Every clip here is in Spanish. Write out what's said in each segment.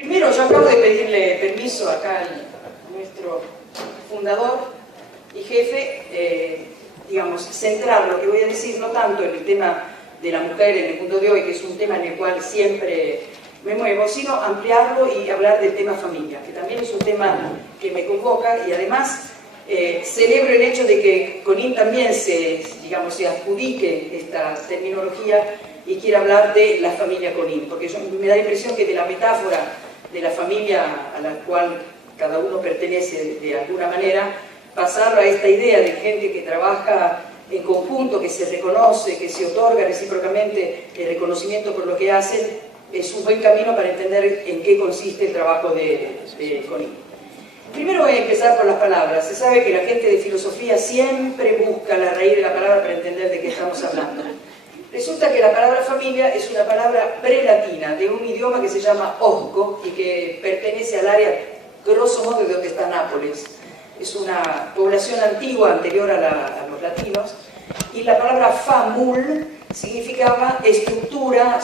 Primero, yo acabo de pedirle permiso acá a nuestro fundador y jefe, digamos, centrar lo que voy a decir, no tanto en el tema de la mujer en el mundo de hoy, que es un tema en el cual siempre me muevo, sino ampliarlo y hablar del tema familia, que también es un tema que me convoca, y además celebro el hecho de que Conin también se adjudique esta terminología y quiera hablar de la familia Conin, porque me da la impresión que de la metáfora de la familia a la cual cada uno pertenece de alguna manera, pasar a esta idea de gente que trabaja en conjunto, que se reconoce, que se otorga recíprocamente el reconocimiento por lo que hacen, es un buen camino para entender en qué consiste el trabajo de Conin. Primero voy a empezar por las palabras. Se sabe que la gente de filosofía siempre busca la raíz de la palabra para entender de qué estamos hablando. Resulta que la palabra familia es una palabra prelatina de un idioma que se llama osco y que pertenece al área, grosso modo, de donde está Nápoles. Es una población antigua, anterior a los latinos, y la palabra famul significaba estructura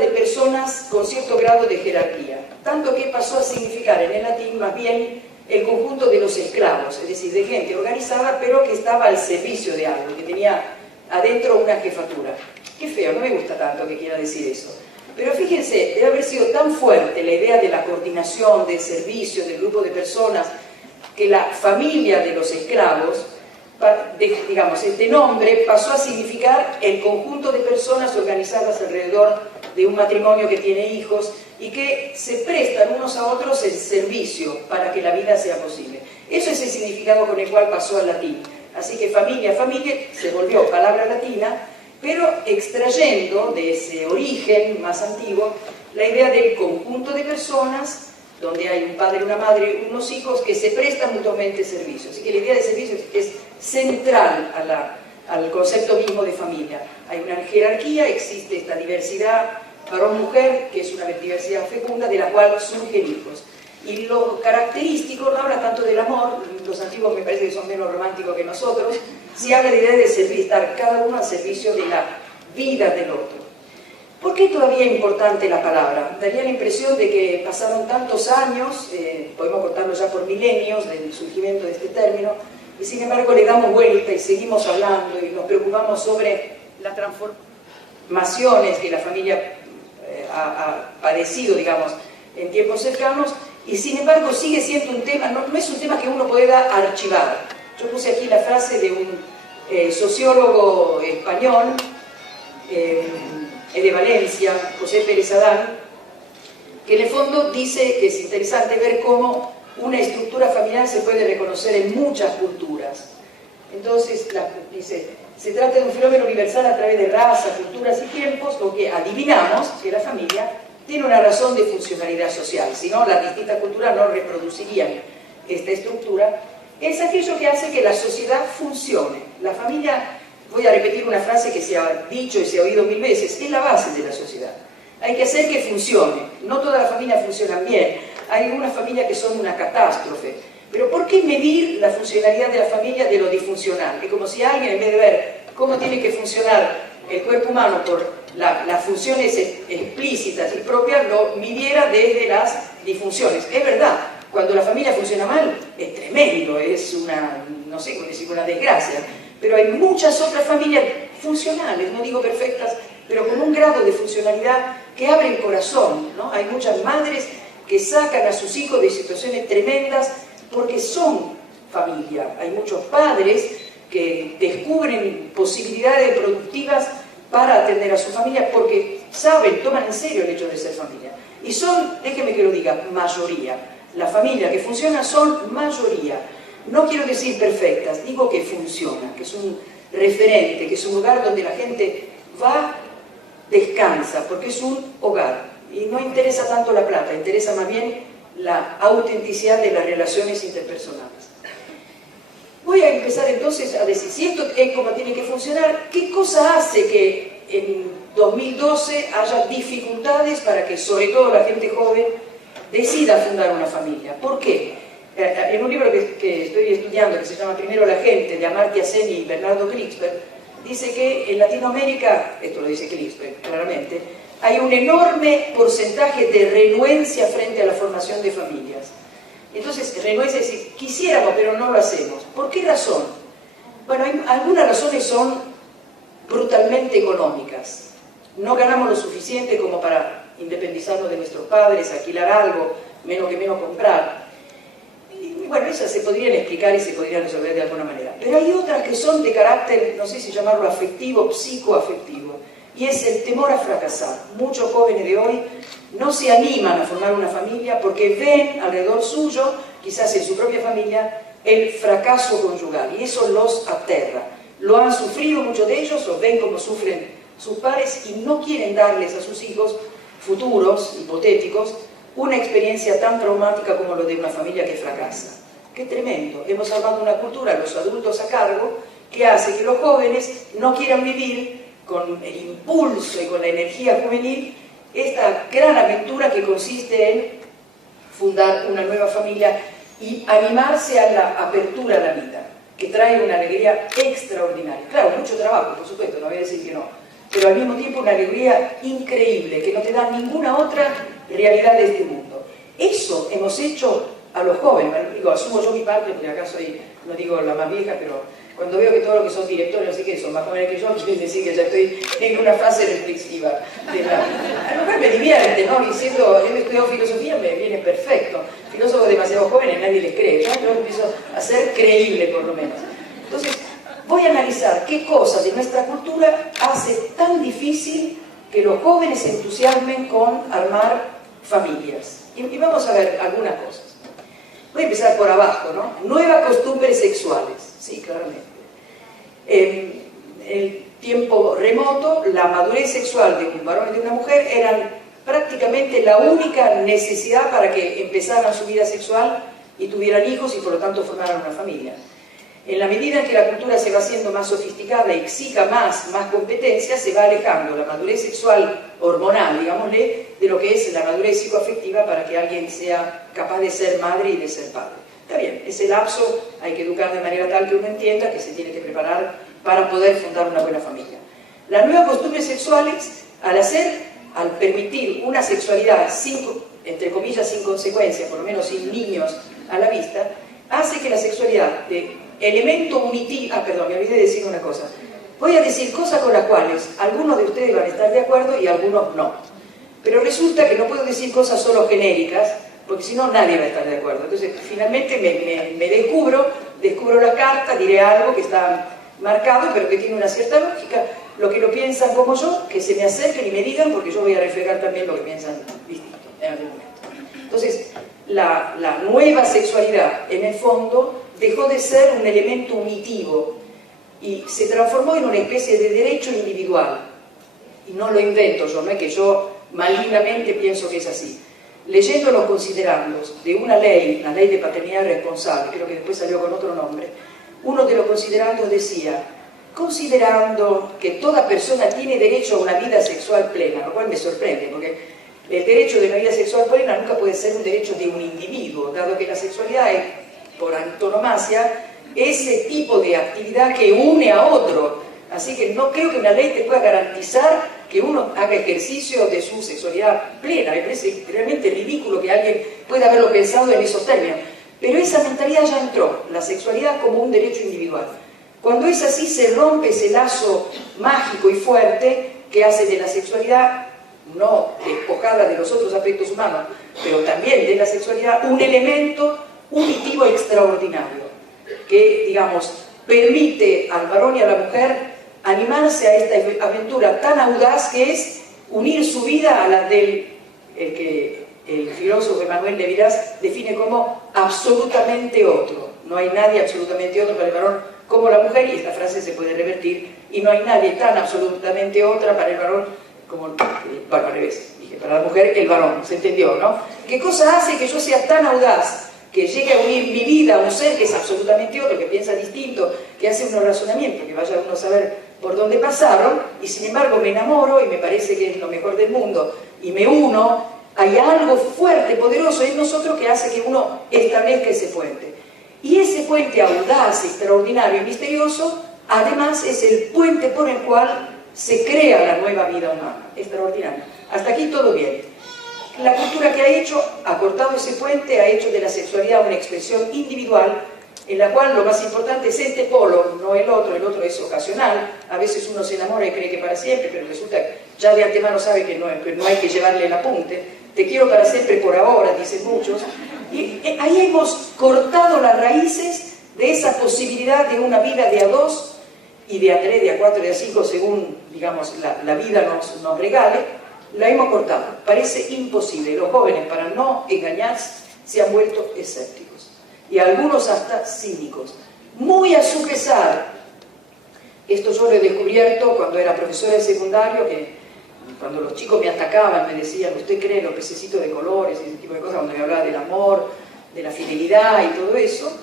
de personas con cierto grado de jerarquía. Tanto que pasó a significar en el latín más bien el conjunto de los esclavos, es decir, de gente organizada pero que estaba al servicio de algo, que tenía adentro una jefatura. Qué feo, no me gusta tanto que quiera decir eso. Pero fíjense, debe haber sido tan fuerte la idea de la coordinación, del servicio, del grupo de personas, que la familia de los esclavos, digamos, este nombre pasó a significar el conjunto de personas organizadas alrededor de un matrimonio que tiene hijos y que se prestan unos a otros el servicio para que la vida sea posible. Eso es el significado con el cual pasó al latín. Así que familia se volvió palabra latina, pero extrayendo de ese origen más antiguo la idea del conjunto de personas donde hay un padre, una madre, unos hijos que se prestan mutuamente servicios. Así que la idea de servicios es central al concepto mismo de familia. Hay una jerarquía, existe esta diversidad varón-mujer, que es una diversidad fecunda, de la cual surgen hijos. Y lo característico no habla tanto del amor, los antiguos me parece que son menos románticos que nosotros, sí habla de la idea de estar cada uno al servicio de la vida del otro. ¿Por qué todavía es importante la palabra? Daría la impresión de que pasaron tantos años, podemos contarlo ya por milenios del surgimiento de este término, y sin embargo le damos vuelta y seguimos hablando y nos preocupamos sobre las transformaciones que la familia ha padecido, digamos, en tiempos cercanos, y sin embargo sigue siendo un tema, no es un tema que uno pueda archivar. Yo puse aquí la frase de un sociólogo español, de Valencia, José Pérez Adán, que en el fondo dice que es interesante ver cómo una estructura familiar se puede reconocer en muchas culturas. Entonces, dice, se trata de un fenómeno universal a través de razas, culturas y tiempos, lo que adivinamos que la familia tiene una razón de funcionalidad social, si no, las distintas culturas no reproducirían esta estructura. Es aquello que hace que la sociedad funcione. La familia, voy a repetir una frase que se ha dicho y se ha oído mil veces, es la base de la sociedad. Hay que hacer que funcione. No todas las familias funcionan bien. Hay algunas familias que son una catástrofe. Pero ¿por qué medir la funcionalidad de la familia de lo disfuncional? Es como si alguien, en vez de ver cómo tiene que funcionar el cuerpo humano por las funciones explícitas y propias, lo midiera desde las disfunciones. Es verdad, cuando la familia funciona mal, es tremendo, es una, no sé cómo decir, una desgracia. Pero hay muchas otras familias funcionales, no digo perfectas, pero con un grado de funcionalidad que abre el corazón, ¿no? Hay muchas madres que sacan a sus hijos de situaciones tremendas porque son familia. Hay muchos padres que descubren posibilidades productivas para atender a su familia porque saben, toman en serio el hecho de ser familia. Y son, déjeme que lo diga, mayoría. Las familias que funcionan son mayoría. No quiero decir perfectas, digo que funcionan, que es un referente, que es un lugar donde la gente va, descansa, porque es un hogar. Y no interesa tanto la plata, interesa más bien la autenticidad de las relaciones interpersonales. Voy a empezar entonces a decir, si esto es como tiene que funcionar, ¿qué cosa hace que en 2012 haya dificultades para que sobre todo la gente joven decida fundar una familia? ¿Por qué? En un libro que estoy estudiando, que se llama Primero la gente, de Amartya Sen y Bernardo Klicksberg, dice que en Latinoamérica, esto lo dice Klicksberg claramente, hay un enorme porcentaje de renuencia frente a la formación de familias. Entonces, renuencia es decir, quisiéramos, pero no lo hacemos. ¿Por qué razón? Bueno, algunas razones son brutalmente económicas. No ganamos lo suficiente como para independizarnos de nuestros padres, alquilar algo, menos comprar. Y bueno, esas se podrían explicar y se podrían resolver de alguna manera. Pero hay otras que son de carácter, no sé si llamarlo afectivo, psicoafectivo, y es el temor a fracasar. Muchos jóvenes de hoy no se animan a formar una familia porque ven alrededor suyo, quizás en su propia familia, el fracaso conyugal, y eso los aterra. Lo han sufrido muchos de ellos, o ven cómo sufren sus padres, y no quieren darles a sus hijos futuros, hipotéticos, una experiencia tan traumática como lo de una familia que fracasa. ¡Qué tremendo! Hemos armado una cultura, los adultos a cargo, que hace que los jóvenes no quieran vivir con el impulso y con la energía juvenil esta gran aventura que consiste en fundar una nueva familia y animarse a la apertura a la vida, que trae una alegría extraordinaria. Claro, mucho trabajo, por supuesto, no voy a decir que no, pero al mismo tiempo una alegría increíble, que no te da ninguna otra realidad de este mundo. Eso hemos hecho a los jóvenes. Bueno, digo, asumo yo mi parte, porque acá soy, no digo la más vieja, pero cuando veo que todos los que son directores, no sé qué, son más jóvenes que yo, quiere decir que ya estoy en una fase reflexiva de la vida. A lo mejor me divierte, ¿no? Diciendo, yo he estudiado filosofía, me viene perfecto. Filósofos demasiado jóvenes, nadie les cree. Yo empiezo a ser creíble, por lo menos. Entonces, voy a analizar qué cosas de nuestra cultura hace tan difícil que los jóvenes se entusiasmen con armar familias. Y vamos a ver algunas cosas. Voy a empezar por abajo, ¿no? Nuevas costumbres sexuales, sí, claramente. En el tiempo remoto, la madurez sexual de un varón y de una mujer eran prácticamente la única necesidad para que empezaran su vida sexual y tuvieran hijos y por lo tanto formaran una familia. En la medida en que la cultura se va haciendo más sofisticada y exija más competencia, se va alejando la madurez sexual hormonal, digámosle, de lo que es la madurez psicoafectiva para que alguien sea capaz de ser madre y de ser padre. Está bien, ese lapso hay que educar de manera tal que uno entienda que se tiene que preparar para poder fundar una buena familia. Las nuevas costumbres sexuales, al permitir una sexualidad, entre comillas, sin consecuencia, por lo menos sin niños a la vista, hace que la sexualidad de elemento unitivo... perdón, me olvidé de decir una cosa. Voy a decir cosas con las cuales algunos de ustedes van a estar de acuerdo y algunos no. Pero resulta que no puedo decir cosas solo genéricas, porque si no nadie va a estar de acuerdo. Entonces, finalmente me descubro la carta, diré algo que está marcado, pero que tiene una cierta lógica. Lo que lo piensan como yo, que se me acerquen y me digan, porque yo voy a reflejar también lo que piensan distinto en algún momento. Entonces, la nueva sexualidad, en el fondo, dejó de ser un elemento unitivo y se transformó en una especie de derecho individual. Y no lo invento yo, no es que yo malignamente pienso que es así. Leyendo los considerandos de una ley, la ley de paternidad responsable, creo que después salió con otro nombre, uno de los considerandos decía: considerando que toda persona tiene derecho a una vida sexual plena, lo cual me sorprende, porque el derecho de una vida sexual plena nunca puede ser un derecho de un individuo, dado que la sexualidad es, por antonomasia, ese tipo de actividad que une a otro. Así que no creo que una ley te pueda garantizar que uno haga ejercicio de su sexualidad plena. Me parece realmente ridículo que alguien pueda haberlo pensado en esos términos. Pero esa mentalidad ya entró, la sexualidad como un derecho individual. Cuando es así, se rompe ese lazo mágico y fuerte que hace de la sexualidad, no despojada de los otros aspectos humanos, pero también de la sexualidad, un elemento unitivo extraordinario, que, digamos, permite al varón y a la mujer animarse a esta aventura tan audaz que es unir su vida a la del que el filósofo Emmanuel Levinas define como absolutamente otro. No hay nadie absolutamente otro para el varón como la mujer, y esta frase se puede revertir: y no hay nadie tan absolutamente otra para el varón como, bueno, al revés, dije, para la mujer el varón, ¿se entendió, no? ¿Qué cosa hace que yo sea tan audaz, que llegue a unir mi vida a un ser que es absolutamente otro, que piensa distinto, que hace unos razonamientos, que vaya uno a saber por dónde pasaron, y sin embargo me enamoro y me parece que es lo mejor del mundo, y me uno? Hay algo fuerte, poderoso en nosotros que hace que uno establezca ese puente. Y ese puente audaz, extraordinario y misterioso, además es el puente por el cual se crea la nueva vida humana. Extraordinario. Hasta aquí todo bien. La cultura que ha hecho, ha cortado ese puente, ha hecho de la sexualidad una expresión individual, en la cual lo más importante es este polo, no el otro es ocasional. A veces uno se enamora y cree que para siempre, pero resulta que ya de antemano sabe que no hay que llevarle el apunte. Te quiero para siempre por ahora, dicen muchos. Y ahí hemos cortado las raíces de esa posibilidad de una vida de a dos y de a tres, de a cuatro, de a cinco, según, digamos, la vida nos regale. La hemos cortado. Parece imposible. Los jóvenes, para no engañarse, se han vuelto escépticos. Y algunos hasta cínicos. Muy a su pesar. Esto yo lo he descubierto cuando era profesora de secundario, que cuando los chicos me atacaban, me decían, ¿usted cree en los pececitos de colores y ese tipo de cosas? Cuando me hablaba del amor, de la fidelidad y todo eso.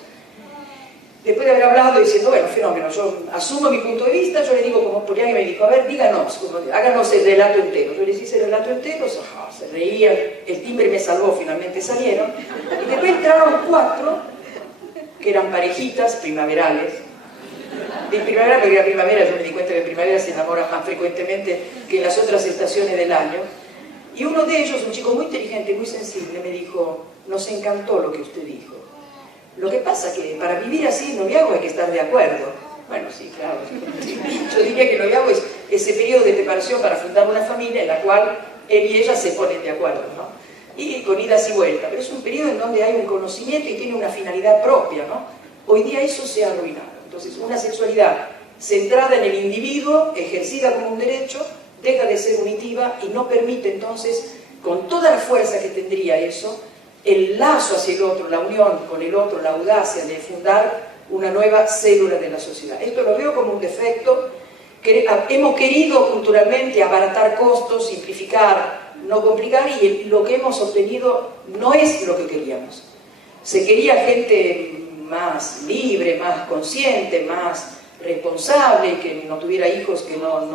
Después de haber hablado diciendo, bueno, fenómeno, yo asumo mi punto de vista, yo le digo, como por ahí me dijo, a ver, díganos, háganos el relato entero. Yo les hice el relato entero, se reían, el timbre me salvó, finalmente salieron. Y después entraron 4, que eran parejitas primaverales. De primavera, porque la primavera, yo me di cuenta que en primavera se enamoran más frecuentemente que en las otras estaciones del año. Y uno de ellos, un chico muy inteligente, muy sensible, me dijo, nos encantó lo que usted dijo. Lo que pasa es que para vivir así en noviazgo hay que estar de acuerdo. Bueno, sí, claro. Yo diría que el noviazgo es ese periodo de preparación para fundar una familia en la cual él y ella se ponen de acuerdo, ¿no? Y con idas y vueltas. Pero es un periodo en donde hay un conocimiento y tiene una finalidad propia, ¿no? Hoy día eso se ha arruinado. Entonces, una sexualidad centrada en el individuo, ejercida como un derecho, deja de ser unitiva y no permite entonces, con toda la fuerza que tendría eso, el lazo hacia el otro, la unión con el otro, la audacia de fundar una nueva célula de la sociedad. Esto lo veo como un defecto, que hemos querido culturalmente abaratar costos, simplificar, no complicar, y lo que hemos obtenido no es lo que queríamos. Se quería gente más libre, más consciente, más responsable, que no tuviera hijos que no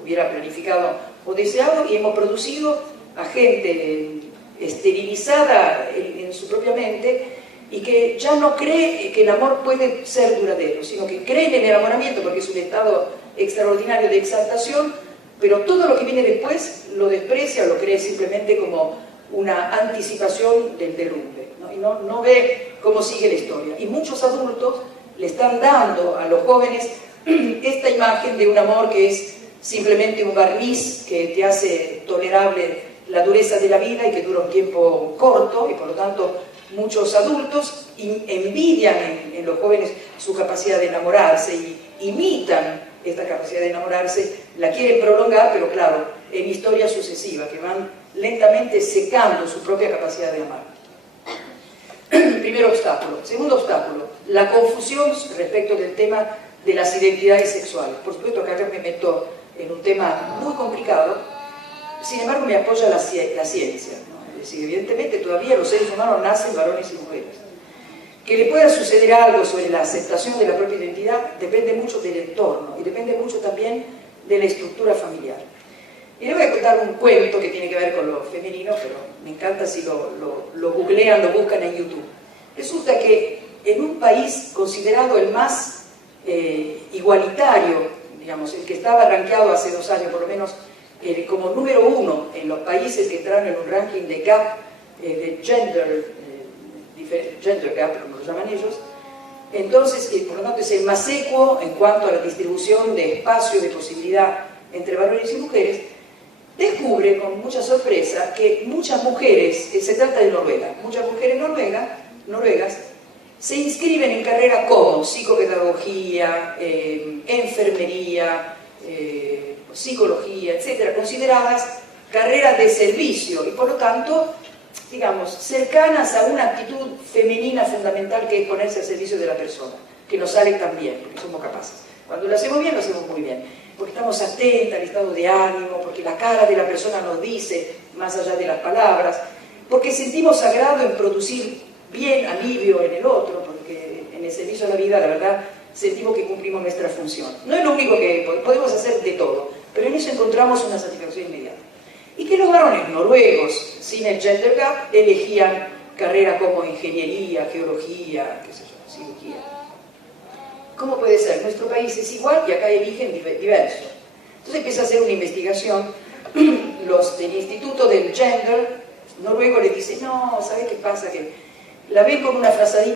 hubiera planificado o deseado, y hemos producido a gente esterilizada en su propia mente y que ya no cree que el amor puede ser duradero, sino que cree en el enamoramiento porque es un estado extraordinario de exaltación, pero todo lo que viene después lo desprecia o lo cree simplemente como una anticipación del derrumbe, ¿no? Y no ve cómo sigue la historia. Y muchos adultos le están dando a los jóvenes esta imagen de un amor que es simplemente un barniz que te hace tolerable la dureza de la vida y que dura un tiempo corto, y por lo tanto muchos adultos envidian en los jóvenes su capacidad de enamorarse y imitan esta capacidad de enamorarse, la quieren prolongar, pero claro, en historias sucesivas que van lentamente secando su propia capacidad de amar. Primer obstáculo. Segundo obstáculo, la confusión respecto del tema de las identidades sexuales. Por supuesto que acá me meto en un tema muy complicado. Sin embargo, me apoya la ciencia, ¿no? Es decir, evidentemente todavía los seres humanos nacen varones y mujeres. Que le pueda suceder algo sobre la aceptación de la propia identidad depende mucho del entorno y depende mucho también de la estructura familiar. Y le voy a contar un cuento que tiene que ver con lo femenino, pero me encanta si lo googlean, lo buscan en YouTube. Resulta que en un país considerado el más igualitario, digamos, el que estaba rankeado hace 2 años por lo menos, como número 1 en los países que entraron en un ranking de gap, de gender gap, como lo llaman ellos, entonces, por lo tanto, es el más equo en cuanto a la distribución de espacio, de posibilidad entre varones y mujeres. Descubre con mucha sorpresa que muchas mujeres, se trata de Noruega, muchas mujeres noruegas se inscriben en carreras como psicopedagogía, enfermería, psicología, etcétera, consideradas carreras de servicio y por lo tanto, digamos, cercanas a una actitud femenina fundamental que es ponerse al servicio de la persona, que nos sale tan bien, porque somos capaces. Cuando lo hacemos bien, lo hacemos muy bien, porque estamos atentas al estado de ánimo, porque la cara de la persona nos dice, más allá de las palabras, porque sentimos agrado en producir bien, alivio en el otro, porque en el servicio a la vida, la verdad, sentimos que cumplimos nuestra función. No es lo único que podemos hacer de todo, pero en eso encontramos una satisfacción inmediata. Y que los varones noruegos, sin el gender gap, elegían carreras como ingeniería, geología, qué sé yo, cirugía. ¿Cómo puede ser? Nuestro país es igual y acá eligen diverso. Entonces empieza a hacer una investigación los del Instituto del Gender noruego les dicen, no, ¿sabes qué pasa? Que la ven con una frazadita,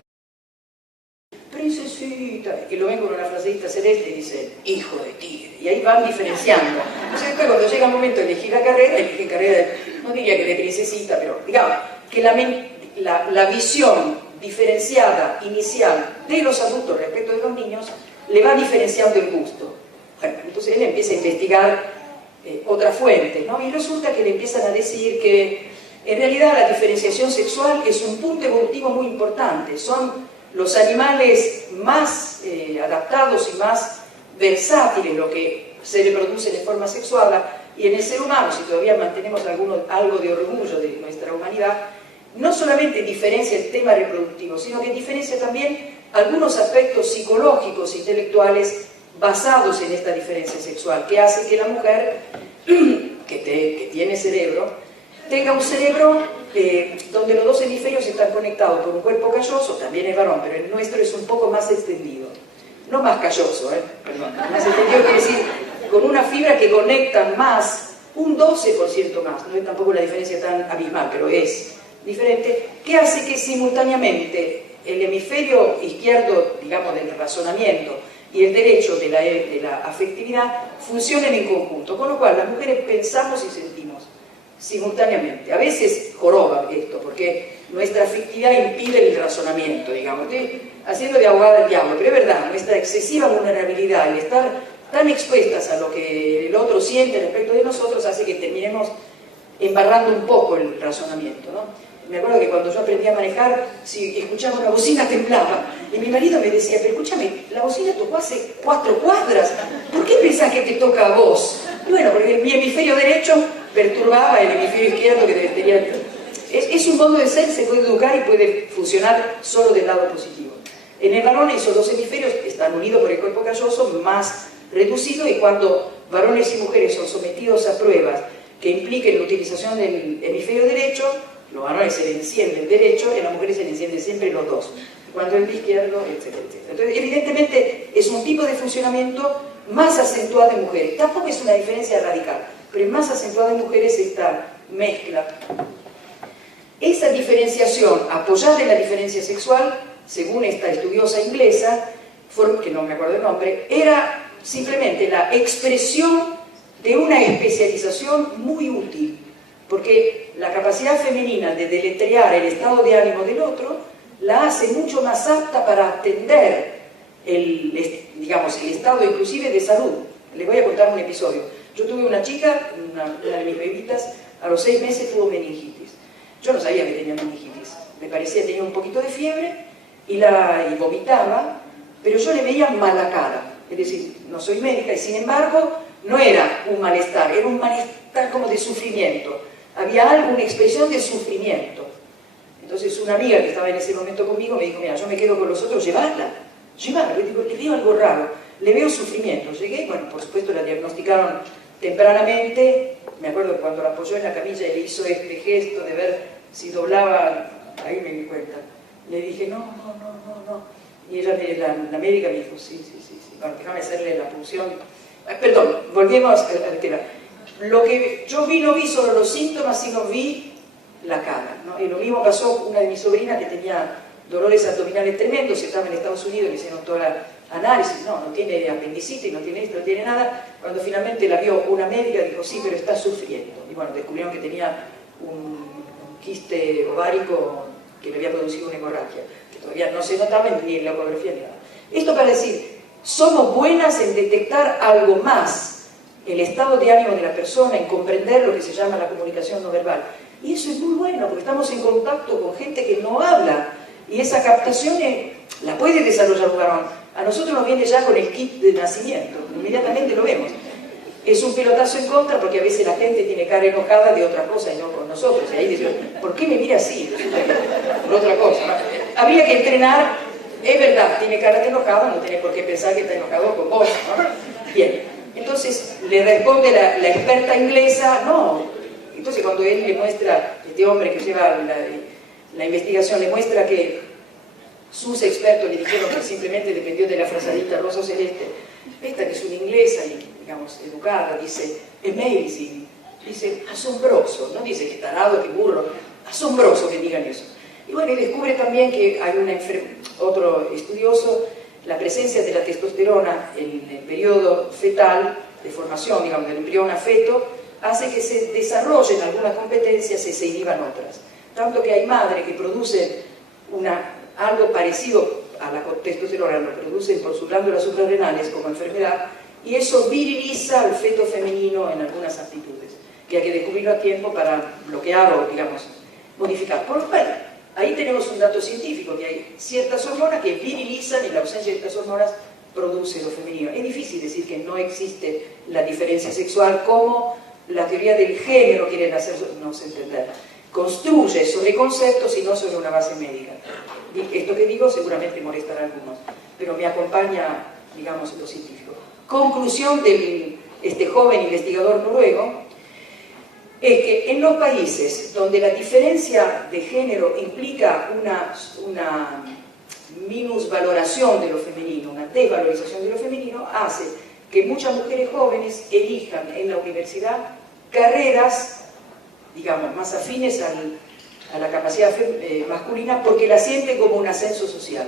princesita, que lo ven con una frasecita celeste y dicen, hijo de tigre, y ahí van diferenciando. Entonces después cuando llega el momento de elegir la carrera, eligen carrera, no diría que de princesita, pero digamos, que la visión diferenciada inicial de los adultos respecto de los niños le va diferenciando el gusto. Bueno, entonces él empieza a investigar otras fuentes, ¿no? Y resulta que le empiezan a decir que en realidad la diferenciación sexual es un punto evolutivo muy importante. Son los animales más adaptados y más versátiles lo que se reproducen de forma sexual, y en el ser humano, si todavía mantenemos algo de orgullo de nuestra humanidad, no solamente diferencia el tema reproductivo, sino que diferencia también algunos aspectos psicológicos, intelectuales, basados en esta diferencia sexual, que hace que la mujer que tiene cerebro, tenga un cerebro donde los dos hemisferios están conectados por un cuerpo calloso, también es varón, pero el nuestro es un poco más extendido. No más calloso, perdón, más extendido quiere decir con una fibra que conectan más, un 12% más, no es tampoco una diferencia tan abismal, pero es diferente, que hace que simultáneamente el hemisferio izquierdo, digamos, del razonamiento y el derecho de la afectividad funcionen en conjunto, con lo cual las mujeres pensamos y sentimos simultáneamente. A veces joroba esto, porque nuestra afectividad impide el razonamiento, digamos. Estoy haciendo de abogada del diablo, pero es verdad, nuestra excesiva vulnerabilidad, el estar tan expuestas a lo que el otro siente respecto de nosotros, hace que terminemos embarrando un poco el razonamiento, ¿no? Me acuerdo que cuando yo aprendí a manejar, si escuchaba una bocina temblaba, y mi marido me decía, pero escúchame, la bocina tocó hace 4 cuadras, ¿por qué pensás que te toca a vos? Y bueno, porque mi hemisferio derecho perturbaba el hemisferio izquierdo que tenía. Es un modo de ser, se puede educar y puede funcionar solo del lado positivo. En el varón esos dos hemisferios están unidos por el cuerpo calloso, más reducido, y cuando varones y mujeres son sometidos a pruebas que impliquen la utilización del hemisferio derecho, los varones se le enciende el derecho, en las mujeres se le encienden siempre los dos, cuando el izquierdo, etcétera, etcétera. Entonces, evidentemente, es un tipo de funcionamiento más acentuado en mujeres. Tampoco es una diferencia radical, pero es más acentuada en mujeres esta mezcla. Esa diferenciación, apoyada en la diferencia sexual, según esta estudiosa inglesa, que no me acuerdo el nombre, era simplemente la expresión de una especialización muy útil, porque la capacidad femenina de deletrear el estado de ánimo del otro la hace mucho más apta para atender el estado inclusive de salud. Les voy a contar un episodio. Yo tuve una chica, una de mis bebitas, a los 6 meses tuvo meningitis. Yo no sabía que tenía meningitis, me parecía que tenía un poquito de fiebre y vomitaba, pero yo le veía mala cara, es decir, no soy médica, y sin embargo no era un malestar, era un malestar como de sufrimiento, había algo, una expresión de sufrimiento. Entonces una amiga que estaba en ese momento conmigo me dijo, mira, yo me quedo con los otros, llevarla. Yo digo, le veo algo raro, le veo sufrimiento. Llegué, bueno, por supuesto la diagnosticaron tempranamente, me acuerdo que cuando la apoyó en la camilla y le hizo este gesto de ver si doblaba, ahí me di cuenta. Le dije, no. Y ella, la médica, me dijo, sí. Bueno, déjame hacerle la punción. Perdón, volvemos al tema. Lo que yo vi, no vi solo los síntomas, sino vi la cara, ¿no? Y lo mismo pasó una de mis sobrinas que tenía dolores abdominales tremendos, estaba en Estados Unidos, le hicieron toda la análisis, no tiene apendicitis, no tiene esto, no tiene nada. Cuando finalmente la vio una médica, dijo, sí, pero está sufriendo. Y bueno, descubrieron que tenía un quiste ovárico que le había producido una hemorragia, que todavía no se notaba ni en la ecografía ni nada. Esto para decir, somos buenas en detectar algo más, el estado de ánimo de la persona, en comprender lo que se llama la comunicación no verbal. Y eso es muy bueno, porque estamos en contacto con gente que no habla, y esa captación la puede desarrollar un varón. A nosotros nos viene ya con el kit de nacimiento, inmediatamente lo vemos. Es un pelotazo en contra porque a veces la gente tiene cara enojada de otra cosa y no con nosotros. Y ahí dicen, ¿por qué me mira así? Por otra cosa, ¿no? Habría que entrenar, es verdad, tiene cara de enojado, no tiene por qué pensar que está enojado con vos, ¿no? Bien, entonces le responde la experta inglesa, no. Entonces cuando él le muestra, este hombre que lleva la investigación, le muestra que sus expertos le dijeron que simplemente dependió de la frazadita rosa o celeste, esta que es una inglesa y, digamos, educada, dice, amazing, Dice, asombroso, no dice que tarado, que burro, asombroso que digan eso. Y bueno, y descubre también que hay otro estudioso, la presencia de la testosterona en el periodo fetal, de formación, digamos, del embrión a feto, hace que se desarrollen algunas competencias y se inhiban otras. Tanto que hay madres que producen algo parecido a la testosterona, lo producen por sus glándulas suprarrenales como enfermedad, y eso viriliza al feto femenino en algunas actitudes, que hay que descubrirlo a tiempo para bloquear o, digamos, modificar. Por lo cual, ahí tenemos un dato científico, que hay ciertas hormonas que virilizan y la ausencia de estas hormonas produce lo femenino. Es difícil decir que no existe la diferencia sexual como la teoría del género quiere hacernos entender. Construye sobre conceptos y no sobre una base médica. Y esto que digo seguramente molestará a algunos, pero me acompaña, digamos, lo científico. Conclusión de este joven investigador noruego es que en los países donde la diferencia de género implica una minusvaloración de lo femenino, una desvalorización de lo femenino, hace que muchas mujeres jóvenes elijan en la universidad carreras, digamos, más afines a la capacidad masculina, porque la sienten como un ascenso social.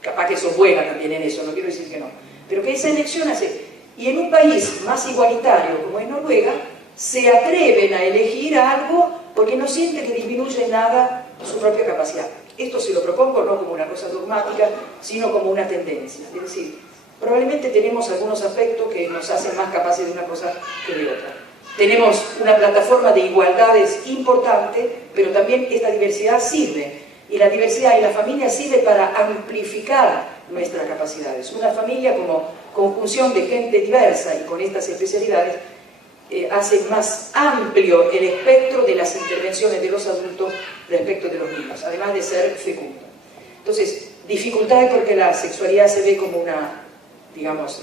Capaz que sos buena también en eso, no quiero decir que no, pero que esa elección hace. Y en un país más igualitario como es Noruega, se atreven a elegir algo porque no sienten que disminuye nada su propia capacidad. Esto se lo propongo no como una cosa dogmática, sino como una tendencia. Es decir, probablemente tenemos algunos aspectos que nos hacen más capaces de una cosa que de otra. Tenemos una plataforma de igualdades importante, pero también esta diversidad sirve. Y la diversidad y la familia sirve para amplificar nuestras capacidades. Una familia como conjunción de gente diversa y con estas especialidades hace más amplio el espectro de las intervenciones de los adultos respecto de los niños, además de ser fecundo. Entonces, dificultades porque la sexualidad se ve como una, digamos,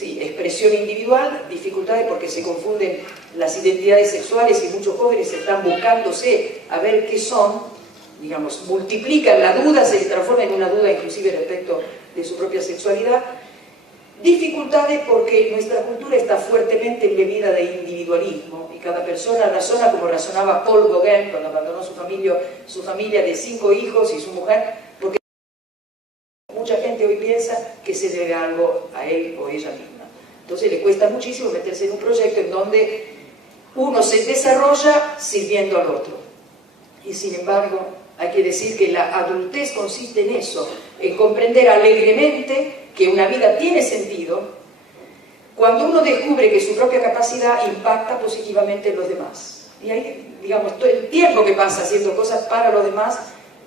expresión individual, dificultades porque se confunden las identidades sexuales y muchos jóvenes están buscándose a ver qué son, digamos, multiplican la duda, se transforma en una duda inclusive respecto de su propia sexualidad. Dificultades porque nuestra cultura está fuertemente embebida de individualismo y cada persona razona como razonaba Paul Gauguin cuando abandonó su familia de 5 hijos y su mujer, porque mucha gente hoy piensa que se debe algo a él o ella misma. Entonces le cuesta muchísimo meterse en un proyecto en donde uno se desarrolla sirviendo al otro. Y sin embargo, hay que decir que la adultez consiste en eso, en comprender alegremente que una vida tiene sentido cuando uno descubre que su propia capacidad impacta positivamente en los demás. Y ahí, digamos, todo el tiempo que pasa haciendo cosas para los demás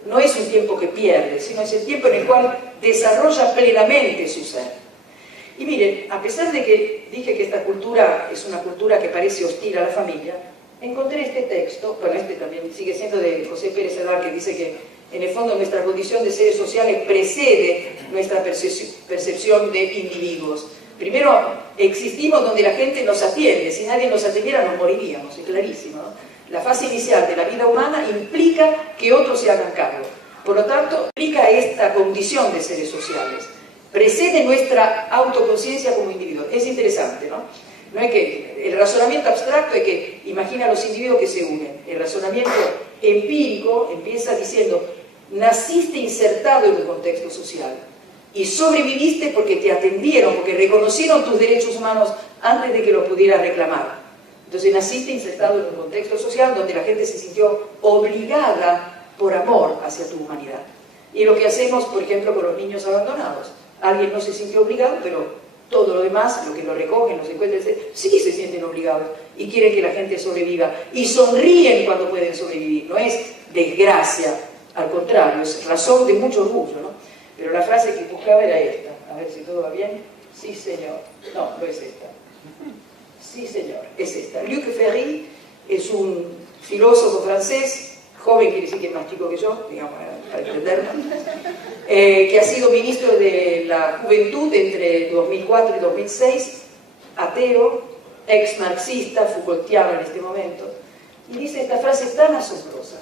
no es un tiempo que pierde, sino es el tiempo en el cual desarrolla plenamente su ser. Y miren, a pesar de que dije que esta cultura es una cultura que parece hostil a la familia, encontré este texto, bueno, este también sigue siendo de José Pérez Cerdá, que dice que en el fondo nuestra condición de seres sociales precede nuestra percepción de individuos. Primero, existimos donde la gente nos atiende, si nadie nos atendiera nos moriríamos, es clarísimo, ¿no? La fase inicial de la vida humana implica que otros se hagan cargo. Por lo tanto, implica esta condición de seres sociales. Precede nuestra autoconciencia como individuo. Es interesante, ¿no? No es que el razonamiento abstracto es que imagina a los individuos que se unen. El razonamiento empírico empieza diciendo, naciste insertado en un contexto social y sobreviviste porque te atendieron, porque reconocieron tus derechos humanos antes de que los pudieras reclamar. Entonces naciste insertado en un contexto social donde la gente se sintió obligada por amor hacia tu humanidad. Y es lo que hacemos, por ejemplo, con los niños abandonados. Alguien no se sintió obligado, pero todo lo demás, lo que lo recogen, los encuentran, sí se sienten obligados y quieren que la gente sobreviva. Y sonríen cuando pueden sobrevivir. No es desgracia, al contrario, es razón de mucho orgullo, ¿no? Pero la frase que buscaba era esta. A ver si todo va bien. Sí, señor. No, no es esta. Sí, señor, es esta. Luc Ferry es un filósofo francés, joven quiere decir que es más chico que yo, digamos, para entenderlo, que ha sido ministro de la Juventud entre 2004 y 2006, ateo, ex-marxista, Foucaultiano en este momento, y dice esta frase tan asombrosa: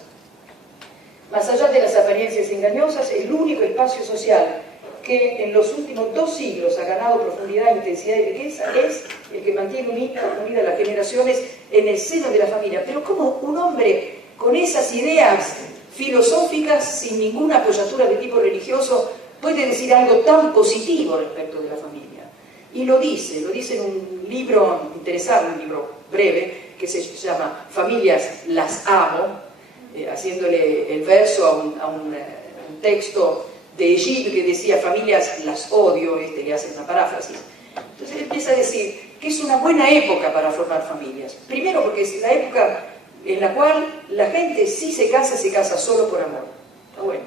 más allá de las apariencias engañosas, el único espacio social que en los últimos 2 siglos ha ganado profundidad, intensidad y riqueza es el que mantiene mantiene unidas las generaciones en el seno de la familia. Pero ¿cómo un hombre con esas ideas filosóficas, sin ninguna apoyatura de tipo religioso, puede decir algo tan positivo respecto de la familia? Y lo dice en un libro interesante, un libro breve, que se llama Familias las amo, haciéndole el verso a un texto de Egipto que decía familias las odio, le hace una paráfrasis. Entonces él empieza a decir que es una buena época para formar familias. Primero porque es la época en la cual la gente sí se casa solo por amor. Está bueno.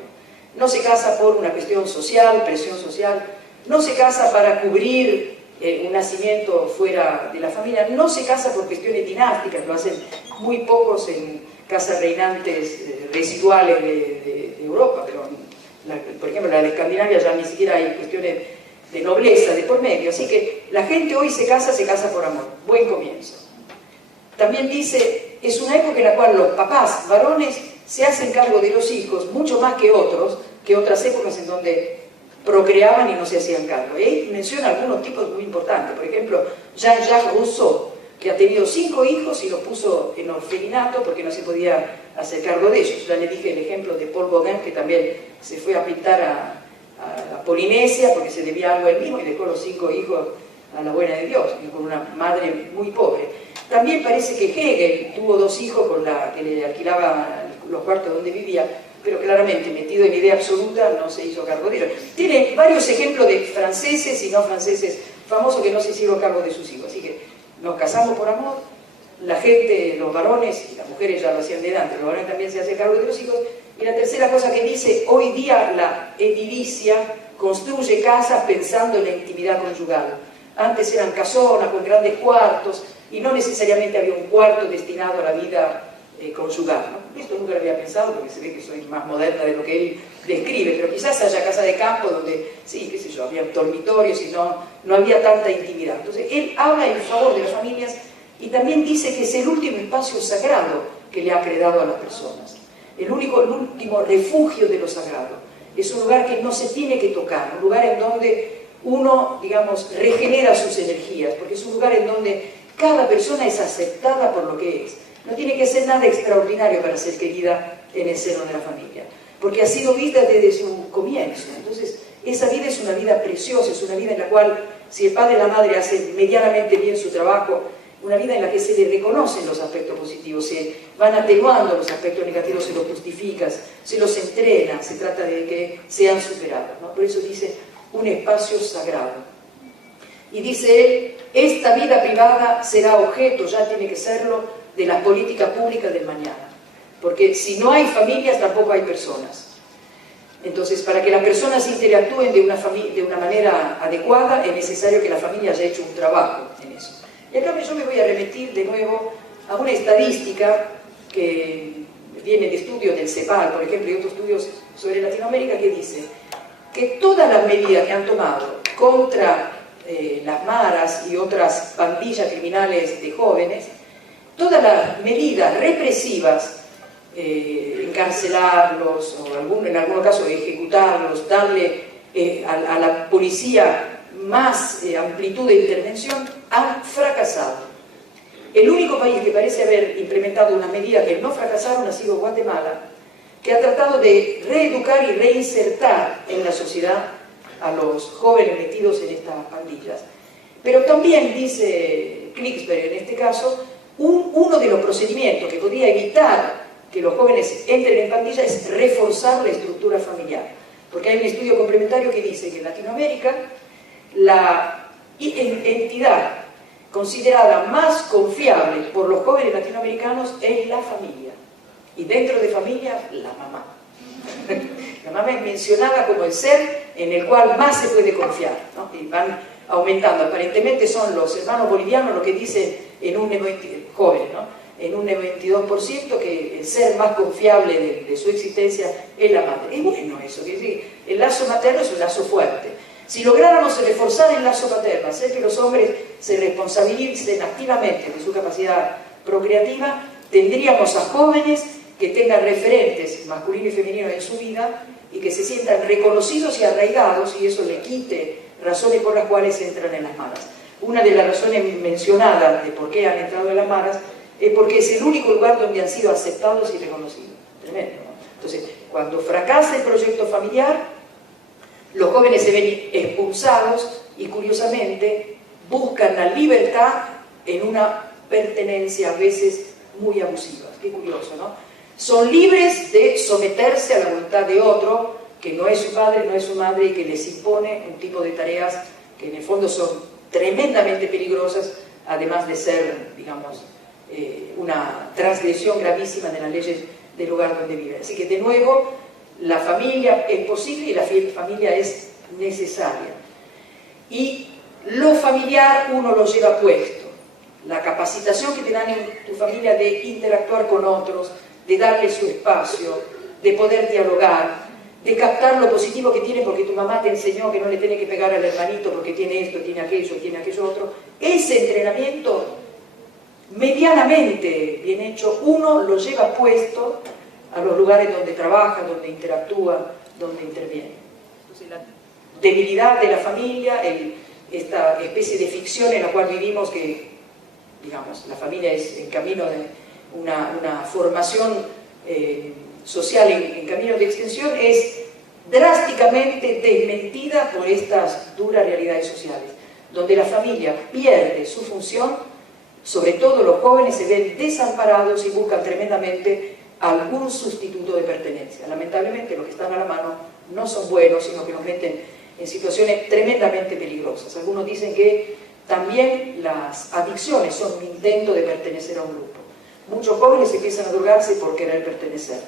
No se casa por una cuestión social, presión social, no se casa para cubrir un nacimiento fuera de la familia, no se casa por cuestiones dinásticas, lo hacen muy pocos en casas reinantes residuales de Europa, pero por ejemplo en la Escandinavia ya ni siquiera hay cuestiones de nobleza de por medio, así que la gente hoy se casa por amor. Buen comienzo. También dice, es una época en la cual los papás varones se hacen cargo de los hijos mucho más que otras épocas en donde procreaban y no se hacían cargo. Y menciona algunos tipos muy importantes, por ejemplo, Jean-Jacques Rousseau, que ha tenido 5 hijos y los puso en orfelinato porque no se podía hacer cargo de ellos. Ya le dije el ejemplo de Paul Gauguin, que también se fue a pintar a Polinesia porque se debía algo a él mismo y dejó los 5 hijos a la buena de Dios, y con una madre muy pobre. También parece que Hegel tuvo 2 hijos con la que le alquilaba los cuartos donde vivía, pero claramente, metido en idea absoluta, no se hizo cargo de ellos. Tiene varios ejemplos de franceses y no franceses famosos que no se hicieron cargo de sus hijos. Así que nos casamos por amor, la gente, los varones, y las mujeres ya lo hacían de antes, los varones también se hacen cargo de los hijos. Y la tercera cosa que dice, hoy día la edilicia construye casas pensando en la intimidad conyugal. Antes eran casonas con grandes cuartos y no necesariamente había un cuarto destinado a la vida conyugal, ¿no? Esto nunca lo había pensado porque se ve que soy más moderna de lo que él describe, pero quizás haya casa de campo donde, sí, qué sé yo, había dormitorios y no había tanta intimidad. Entonces él habla en favor de las familias y también dice que es el último espacio sagrado que le ha creado a las personas, el último refugio de lo sagrado. Es un lugar que no se tiene que tocar, un lugar en donde uno, digamos, regenera sus energías, porque es un lugar en donde cada persona es aceptada por lo que es. No tiene que ser nada extraordinario para ser querida en el seno de la familia, porque ha sido vista desde su comienzo. Entonces, esa vida es una vida preciosa, es una vida en la cual, si el padre y la madre hacen medianamente bien su trabajo, una vida en la que se les reconocen los aspectos positivos, se van atenuando los aspectos negativos, se los justificas, se los entrena, se trata de que sean superados, ¿no? Por eso dice, un espacio sagrado. Y dice él, esta vida privada será objeto, ya tiene que serlo, de las políticas públicas del mañana. Porque si no hay familias, tampoco hay personas. Entonces, para que las personas interactúen de una manera adecuada, es necesario que la familia haya hecho un trabajo en eso. Y acá yo me voy a remitir de nuevo a una estadística que viene de estudios del CEPAL, por ejemplo, y otros estudios sobre Latinoamérica, que dice que todas las medidas que han tomado contra las maras y otras pandillas criminales de jóvenes, todas las medidas represivas, encarcelarlos o en algunos casos ejecutarlos, darle a la policía más amplitud de intervención, han fracasado. El único país que parece haber implementado una medida que no fracasaron ha sido Guatemala, que ha tratado de reeducar y reinsertar en la sociedad a los jóvenes metidos en estas pandillas. Pero también, dice Klicksberg en este caso, uno de los procedimientos que podría evitar que los jóvenes entren en pandilla es reforzar la estructura familiar. Porque hay un estudio complementario que dice que en Latinoamérica la entidad considerada más confiable por los jóvenes latinoamericanos es la familia. Y dentro de familia, la mamá. La mamá es mencionada como el ser en el cual más se puede confiar, ¿no? Y van aumentando. Aparentemente son los hermanos bolivianos los que dicen en un joven, ¿no? En un 92% que el ser más confiable de su existencia es la madre. Es bueno eso, quiere decir, el lazo materno es un lazo fuerte. Si lográramos reforzar el lazo paterno, hacer que los hombres se responsabilicen activamente de su capacidad procreativa, tendríamos a jóvenes que tengan referentes masculinos y femeninos en su vida y que se sientan reconocidos y arraigados, y eso le quite razones por las cuales entran en las malas. una de las razones mencionadas de por qué han entrado en las maras es porque es el único lugar donde han sido aceptados y reconocidos. Tremendo, ¿no? Entonces, cuando fracasa el proyecto familiar, los jóvenes se ven expulsados y, curiosamente, buscan la libertad en una pertenencia a veces muy abusiva. Qué curioso, ¿no? Son libres de someterse a la voluntad de otro, que no es su padre, no es su madre, y que les impone un tipo de tareas que en el fondo son tremendamente peligrosas, además de ser, digamos, una transgresión gravísima de las leyes del lugar donde viven. Así que, de nuevo, la familia es posible y la familia es necesaria. Y lo familiar uno lo lleva puesto. La capacitación que te dan en tu familia de interactuar con otros, de darle su espacio, de poder dialogar, de captar lo positivo que tiene porque tu mamá te enseñó que no le tiene que pegar al hermanito porque tiene esto, tiene aquello otro. Ese entrenamiento medianamente bien hecho, uno lo lleva puesto a los lugares donde trabaja, donde interactúa, donde interviene. Entonces, la debilidad de la familia, esta especie de ficción en la cual vivimos, que, digamos, la familia es en camino de una formación social en camino de extensión, es drásticamente desmentida por estas duras realidades sociales, donde la familia pierde su función. Sobre todo los jóvenes se ven desamparados y buscan tremendamente algún sustituto de pertenencia. Lamentablemente los que están a la mano no son buenos, sino que nos meten en situaciones tremendamente peligrosas. Algunos dicen que también las adicciones son un intento de pertenecer a un grupo. Muchos jóvenes empiezan a drogarse por querer pertenecer.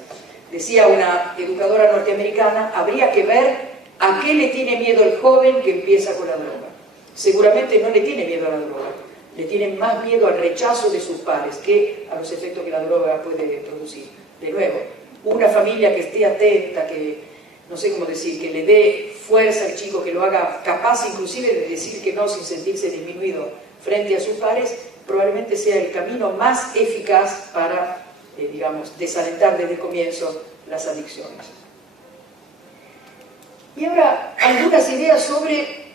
Decía una educadora norteamericana, habría que ver a qué le tiene miedo el joven que empieza con la droga. Seguramente no le tiene miedo a la droga, le tienen más miedo al rechazo de sus pares que a los efectos que la droga puede producir. De nuevo, una familia que esté atenta, que, no sé cómo decir, que le dé fuerza al chico, que lo haga capaz inclusive de decir que no sin sentirse disminuido frente a sus pares, probablemente sea el camino más eficaz para, digamos, desalentar desde el comienzo las adicciones. Y ahora, algunas ideas sobre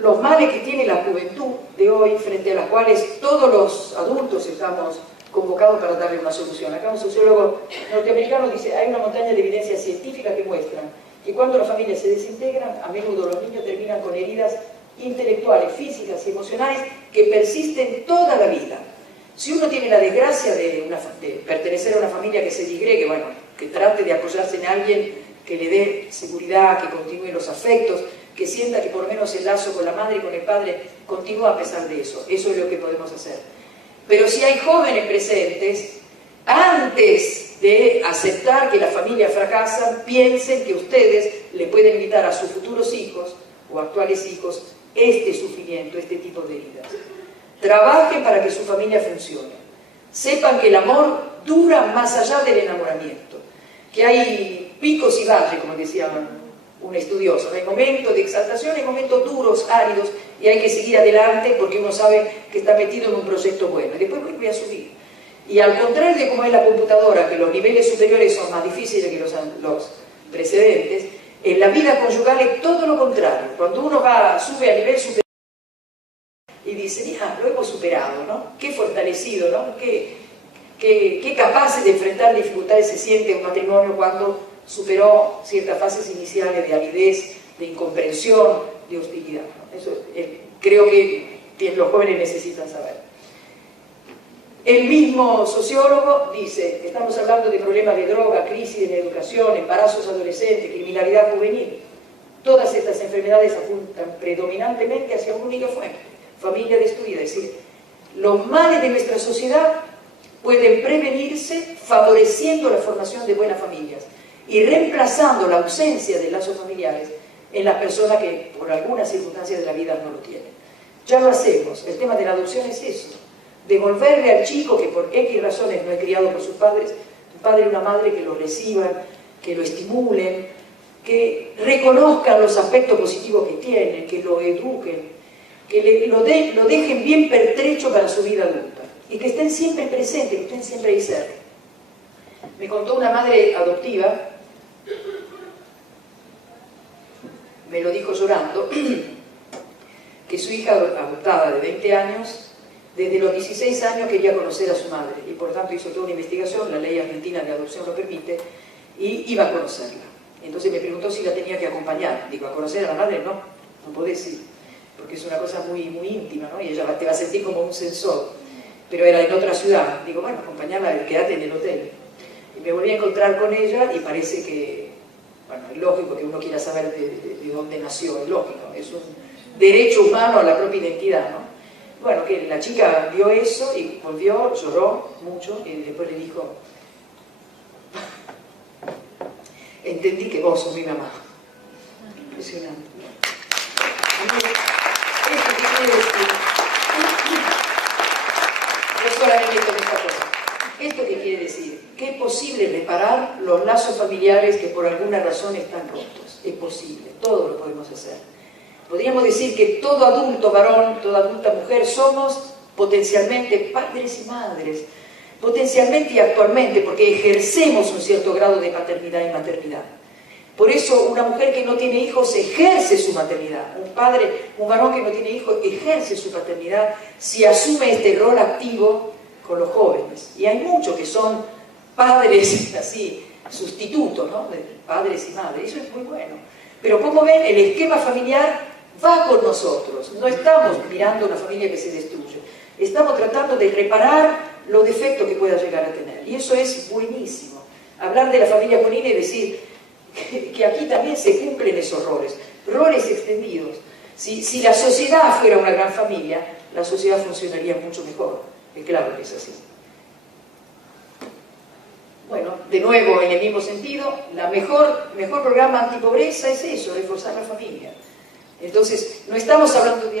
los males que tiene la juventud de hoy, frente a las cuales todos los adultos estamos convocados para darle una solución. Acá un sociólogo norteamericano dice, hay una montaña de evidencia científica que muestran que cuando las familias se desintegran, a menudo los niños terminan con heridas intelectuales, físicas y emocionales que persisten toda la vida. Si uno tiene la desgracia de pertenecer a una familia que se digregue, bueno, que trate de apoyarse en alguien que le dé seguridad, que continúe los afectos, que sienta que por lo menos el lazo con la madre y con el padre continúa a pesar de eso. Eso es lo que podemos hacer. Pero si hay jóvenes presentes, antes de aceptar que la familia fracasa, piensen que ustedes le pueden evitar a sus futuros hijos o actuales hijos este sufrimiento, este tipo de heridas. Trabajen para que su familia funcione. Sepan que el amor dura más allá del enamoramiento, que hay picos y valles, como decía un estudioso. Hay momentos de exaltación, hay momentos duros, áridos, y hay que seguir adelante porque uno sabe que está metido en un proyecto bueno. Y después vuelve a subir. Y al contrario de cómo es la computadora, que los niveles superiores son más difíciles que los precedentes, en la vida conyugal es todo lo contrario. Cuando uno sube a nivel superior y dice, mira, lo hemos superado, ¿no? Qué fortalecido, ¿no? Qué capaces de enfrentar dificultades se siente un matrimonio cuando superó ciertas fases iniciales de aridez, de incomprensión, de hostilidad, ¿no? Eso creo que los jóvenes necesitan saber. El mismo sociólogo dice, estamos hablando de problemas de droga, crisis en la educación, embarazos adolescentes, criminalidad juvenil. Todas estas enfermedades apuntan predominantemente hacia una única fuente, familia destruida. Es decir, los males de nuestra sociedad pueden prevenirse favoreciendo la formación de buenas familias y reemplazando la ausencia de lazos familiares en las personas que por algunas circunstancias de la vida no lo tienen. Ya lo hacemos. El tema de la adopción es eso. Devolverle al chico que por X razones no es criado por sus padres, un padre y una madre que lo reciban, que lo estimulen, que reconozcan los aspectos positivos que tienen, que lo eduquen, que lo dejen bien pertrecho para su vida adulta y que estén siempre presentes, que estén siempre ahí cerca. Me contó una madre adoptiva, me lo dijo llorando, que su hija adoptada de 20 años, desde los 16 años quería conocer a su madre y por tanto hizo toda una investigación, la ley argentina de adopción lo permite, y iba a conocerla. Entonces me preguntó si la tenía que acompañar. Digo, ¿a conocer a la madre? No, no podés ir, porque es una cosa muy, muy íntima, ¿no? Y ella te va a sentir como un censor. Pero era en otra ciudad. Digo, bueno, acompañarla, quédate en el hotel. Y me volví a encontrar con ella y parece que, bueno, es lógico que uno quiera saber de dónde nació, es lógico, es un derecho humano a la propia identidad, ¿no? Bueno, que la chica vio eso y volvió, lloró mucho y después le dijo, entendí que vos sos mi mamá. Impresionante, ¿no? Esto que quiere decir, no solamente con esta cosa, ¿esto qué quiere decir? Que es posible reparar los lazos familiares que por alguna razón están rotos. Es posible, todo lo podemos hacer. Podríamos decir que todo adulto varón, toda adulta mujer, somos potencialmente padres y madres, potencialmente y actualmente, porque ejercemos un cierto grado de paternidad y maternidad. Por eso una mujer que no tiene hijos ejerce su maternidad, un varón que no tiene hijos ejerce su paternidad si asume este rol activo con los jóvenes. Y hay muchos que son padres así, sustitutos, ¿no? De padres y madres, eso es muy bueno. Pero como ven, el esquema familiar va con nosotros, no estamos mirando una familia que se destruye, estamos tratando de reparar los defectos que pueda llegar a tener, y eso es buenísimo. Hablar de la familia con y decir que aquí también se cumplen esos roles extendidos. Si la sociedad fuera una gran familia, la sociedad funcionaría mucho mejor, es claro que es así. Bueno, de nuevo, en el mismo sentido, el mejor programa antipobreza es eso, reforzar la familia. Entonces, no estamos hablando de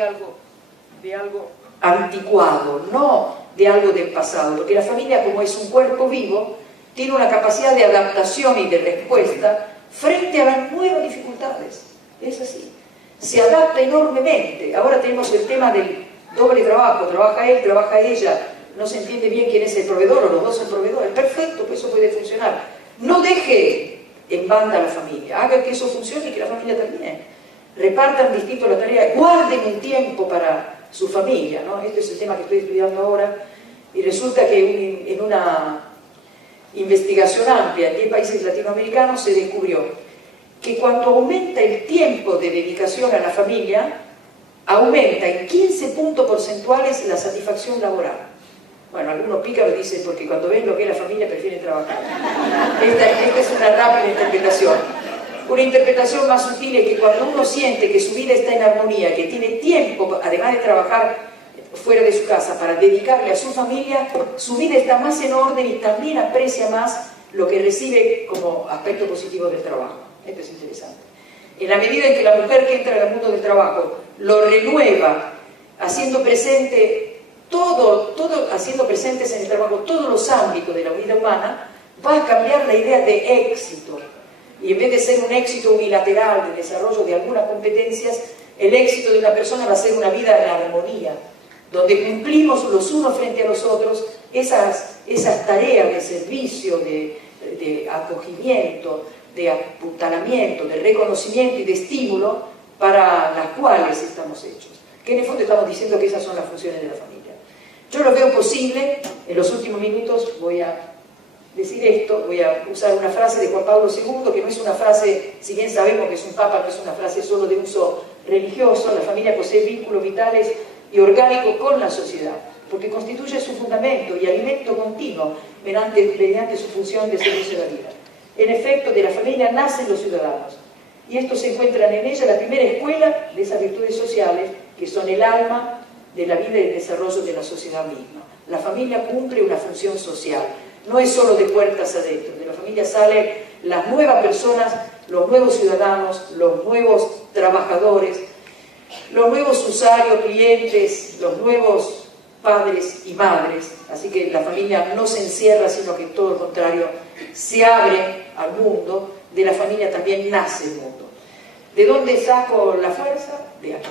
algo anticuado, no de algo del pasado, porque la familia, como es un cuerpo vivo, tiene una capacidad de adaptación y de respuesta frente a las nuevas dificultades. Es así. Se adapta enormemente. Ahora tenemos el tema del doble trabajo, trabaja él, trabaja ella, no se entiende bien quién es el proveedor o los dos son proveedores. Perfecto, pues eso puede funcionar. No deje en banda a la familia, haga que eso funcione y que la familia también. Repartan distinto la tarea, guarden un tiempo para su familia, ¿no? Este es el tema que estoy estudiando ahora y resulta que en una investigación amplia en 10 países latinoamericanos se descubrió que cuando aumenta el tiempo de dedicación a la familia, aumenta en 15 puntos porcentuales la satisfacción laboral. Bueno, algunos pícaros dicen porque cuando ven lo que es la familia prefieren trabajar. Esta es una rápida interpretación. Una interpretación más sutil es que cuando uno siente que su vida está en armonía, que tiene tiempo, además de trabajar fuera de su casa, para dedicarle a su familia, su vida está más en orden y también aprecia más lo que recibe como aspecto positivo del trabajo. Esto es interesante. En la medida en que la mujer que entra al mundo del trabajo lo renueva, haciendo presente haciendo presentes en el trabajo todos los ámbitos de la vida humana, va a cambiar la idea de éxito. Y en vez de ser un éxito unilateral de desarrollo de algunas competencias, el éxito de una persona va a ser una vida en armonía, donde cumplimos los unos frente a los otros esas tareas de servicio, de acogimiento, de apuntalamiento, de reconocimiento y de estímulo para las cuales estamos hechos. Que en el fondo estamos diciendo que esas son las funciones de la familia. Yo lo veo posible, en los últimos minutos voy a decir esto, voy a usar una frase de Juan Pablo II, que no es una frase, si bien sabemos que es un papa, no es una frase solo de uso religioso. La familia posee vínculos vitales y orgánicos con la sociedad, porque constituye su fundamento y alimento continuo mediante su función de servicio de la vida. En efecto, de la familia nacen los ciudadanos, y estos se encuentran en ella la primera escuela de esas virtudes sociales, que son el alma de la vida y el desarrollo de la sociedad misma. La familia cumple una función social, no es solo de puertas adentro. De la familia salen las nuevas personas, los nuevos ciudadanos, los nuevos trabajadores, los nuevos usuarios, clientes, los nuevos padres y madres. Así que la familia no se encierra, sino que todo lo contrario, se abre al mundo. De la familia también nace el mundo. ¿De dónde saco la fuerza? De aquí.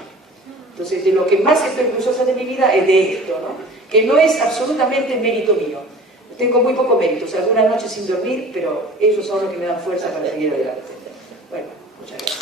Entonces, de lo que más estoy orgullosa de mi vida es de esto, ¿no? Que no es absolutamente mérito mío. Tengo muy poco mérito, o sea, algunas noches sin dormir, pero ellos son los que me dan fuerza para seguir adelante. Bueno, muchas gracias.